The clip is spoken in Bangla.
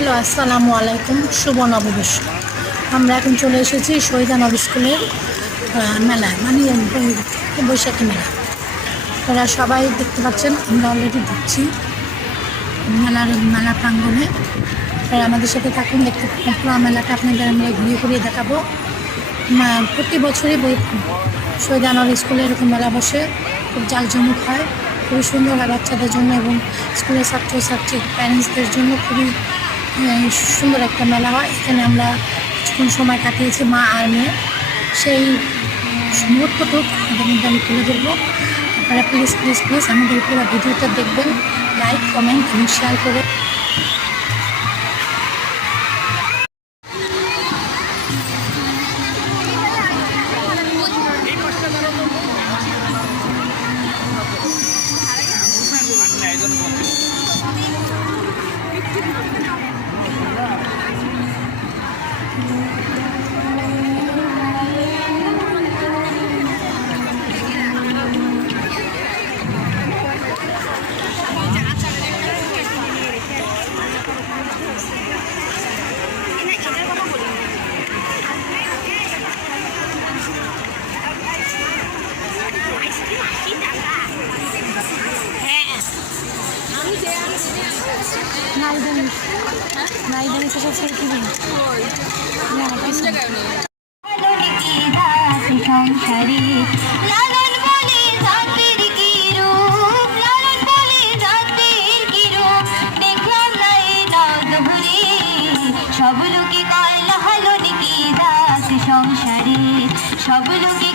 হ্যালো, আসসালামু আলাইকুম। শুভ নববর্ষ। আমরা এখন চলে এসেছি শহীদা নব স্কুলের মেলায়, মানে বৈশাখী মেলা। আপনারা সবাই দেখতে পাচ্ছেন, আমরা অলরেডি ঢুকছি মেলা প্রাঙ্গণে। আপনারা আমাদের সাথে থাকুন, দেখতে পুরো মেলাটা আপনাদের আমরা ঘুরিয়ে দেখাবো। প্রতি বছরই শহীদা নব স্কুলে এরকম মেলা বসে, খুব জাঁকজমক হয়, খুবই সুন্দর হয় বাচ্চাদের জন্য এবং স্কুলের ছাত্রছাত্রী প্যারেন্টসদের জন্য খুবই সুন্দর একটা মেলা হয়। এখানে আমরা কিছুক্ষণ সময় কাটিয়েছি মা আর মেয়ে, সেই মুহূর্তটুক আমাদের মধ্যে আমি তুলে ধরবো। আপনারা প্লিজ আমাদের পুরো ভিডিওটা দেখবেন, লাইক কমেন্ট এবং শেয়ার করে। সংসারী লালন বলে জাতের কি রূপ, লালন বলে জাতের কি রূপ, দেখলাম না এই নদ ভরে সব লোকে কয় লালন কি জাত সংসারী, সব লোকে